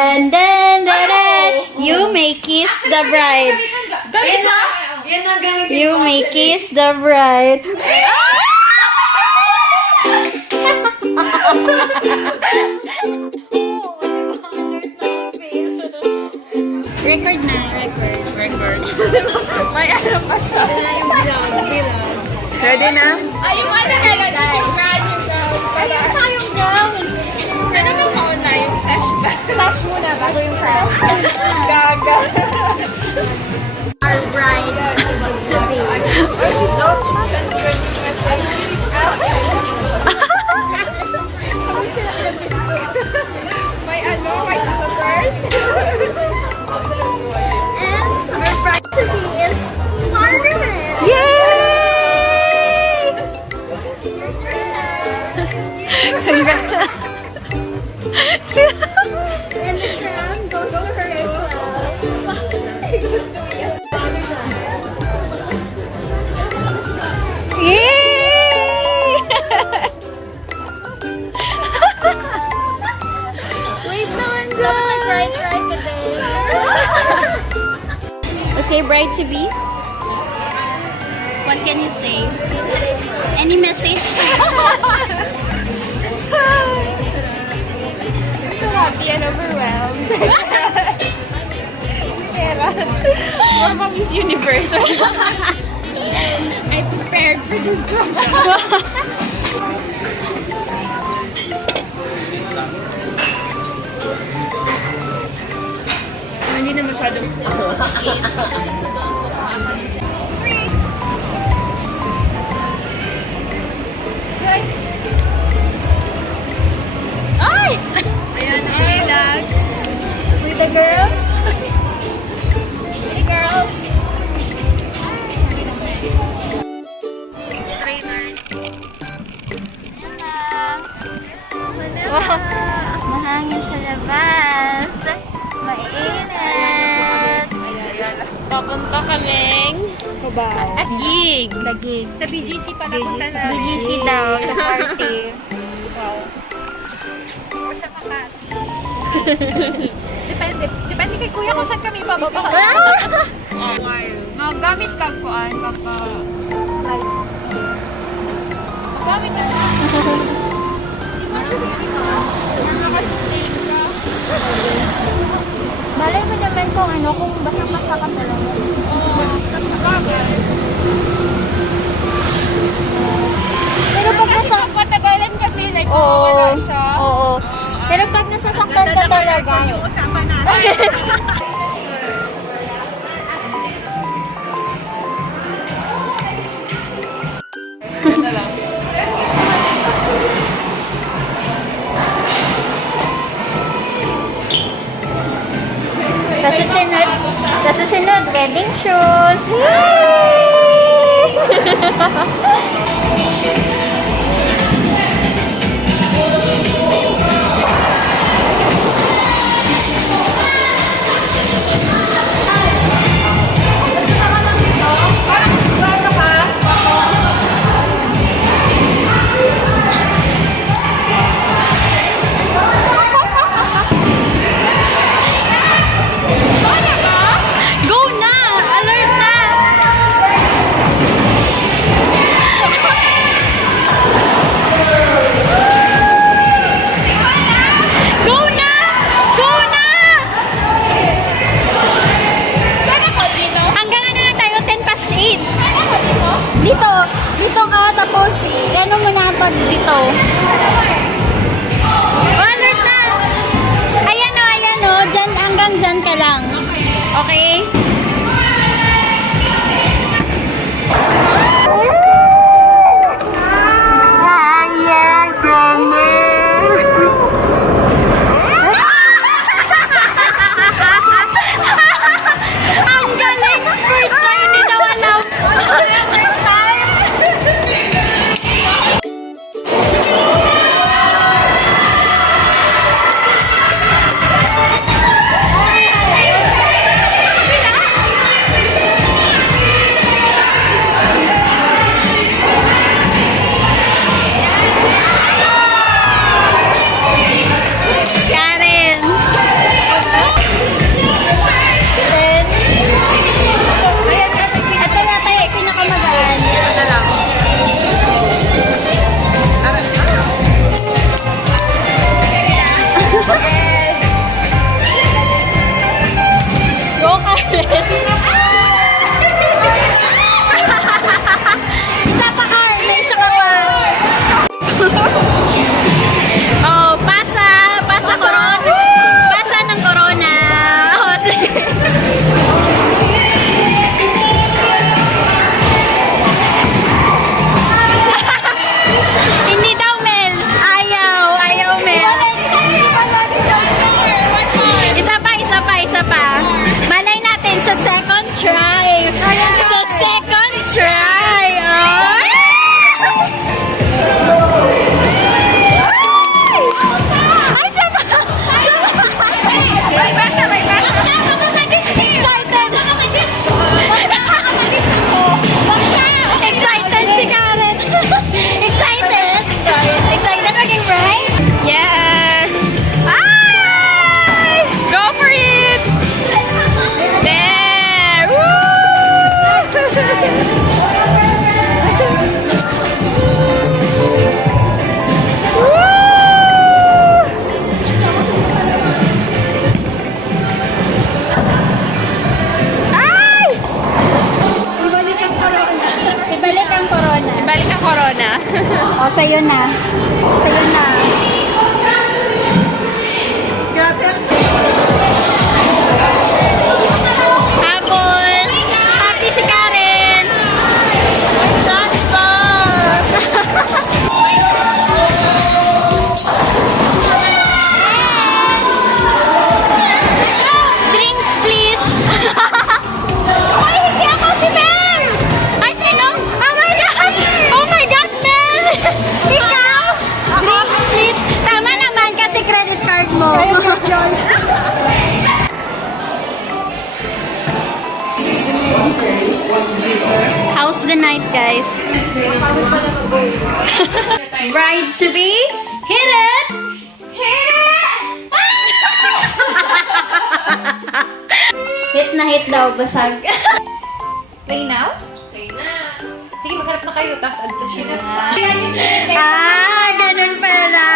And then, you may kiss the bride. You may kiss the bride. Record na, record. May ano pa sa bilang. Ready na? Ay, yung ano melody, yung brand yung gown. Ayun, tsaka yung gown. Ano bang mauna? Yung sash ba? Sash muna bago yung crown. Gaga. Our bride to be. May ano, may covers. And our bride to be is Marge. Yay! Congratulations. And the crown goes to her as well. Yay! Wait naman dyan. Bride today. Okay, bride to be. What can you say? Any message? So happy and overwhelmed. Sarah. More from Miss Universe. I prepared for this one. Hindi na masyadong Ay! ayan, okay lang. With the girls? Hey, girls. Mahangin sa labas. Mainit. Papunta kaming Cubao. At Gig. Dagig. Sa BGC pala punta na. BGC daw, the party. Or sa Makati. Depende kay kuya kung saan kami bababa. Magamit kag kuan papa. Magamit ka na. Si Marge naka-sustain ka. Malay mo naman kung ano, kung basa-basa ka talaga. Oo, sa bagay. Pero pag Kasi nasa... pag matagalan kasi, like, Oo. wala siya. Oo. Pero pag nasasaktan ka talaga... Yung usapan natin. Sa susunod, wedding shoes! Yay! Go na! Alert na! Go na! Go na! Saan ako dito? Hanggang ano lang tayo, 10 past 8. Saan ako dito? Dito! Dito ka, tapos ano mo na pag dito. Oh, alert na! Ayan o, dyan, hanggang dyan ka lang. Okay? Ang galing! First try, hindi daw alam. First time! Isa pa, Carl. May isa ka pa. Oh, pasa corona. Pasa ng corona. Oh, sige. Hindi daw, Mel. Ayaw, Mel. Isa pa. Malay natin sa second try. Sa second try. Oh. Ay, siya pa. May basta. Excited si Karen. Excited maging right? Yes. Ay! Go for it! There! Ay! Ibalik ang corona. Ibalik ang corona. Balik ang corona. O, sa'yo na. Sa'yo na. Grabe. Hapon! Happy si Karen! Shots bar! Drinks, please! Ay, hindi ako si Mel! Ay, sino? Oh my God! Oh my God, Mel! Ikaw! Drinks, please! Tama naman kasi credit card mo. Yun. How's the night, guys? Bride to be? Hit it! Hit na hit daw, basag. Play now? Sige, magharap na kayo, tapos add to siya. Ganun pala.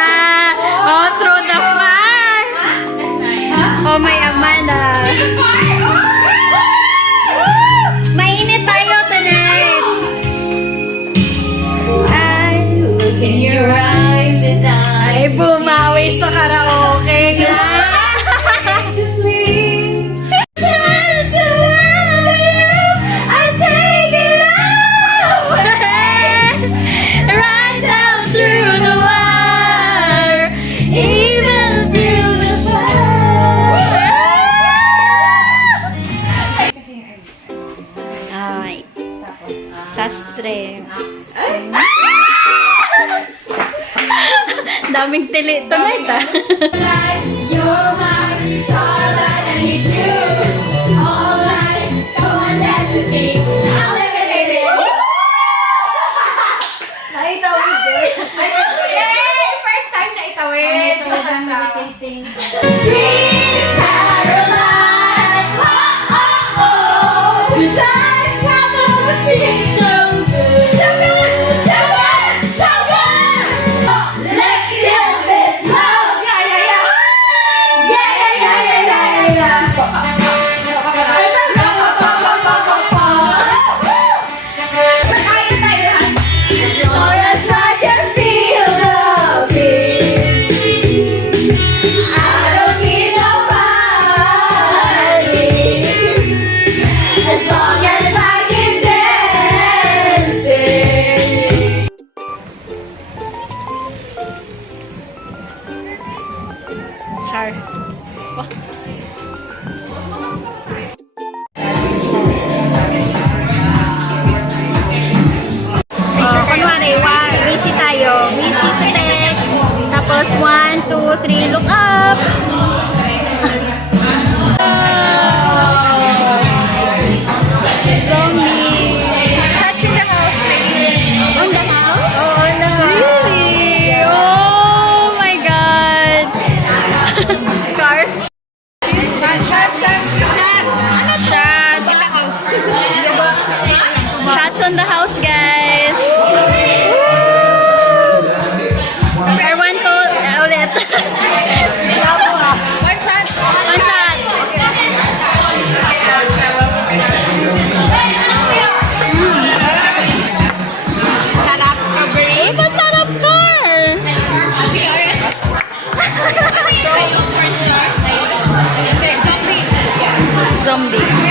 Oh, through the fire. Oh, may Amanda. Mainit tayo tonight. I look in your eyes and I bumawi sa karaoke. Right down through the wire, even through the fire. Ay, sastre. Daming tili tonight, ah. You're my starlight, I need you all night. Come on, dance with me. I'll live it, baby. Naitawid, guys. Yay! First time na itawid. Sweet Caroline, oh, oh, oh. Ties couples seem so good. So good, so good, so good. Oh, let's get this love. Yeah. Or as I can feel the beat. I don't need nobody as long as I can dance it. Char. Kunwari, busy tayo. Busy sa text. Tapos 1, 2, 3, look up. Zombie. Cats in the house, ladies. On the house? Oo, na. Really? Oh my God. Car? Chat. Ano chat? In the house. Shots on the house, guys. Or 1, 2, ulit. One shot. One shot. Zombie.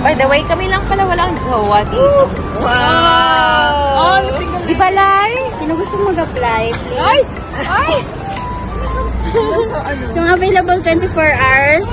By the way, kami lang pala walang jowa dito. Wow! Di ba, Lai? Sino gusto mag-apply? Please? Ay! Yung available 24 hours.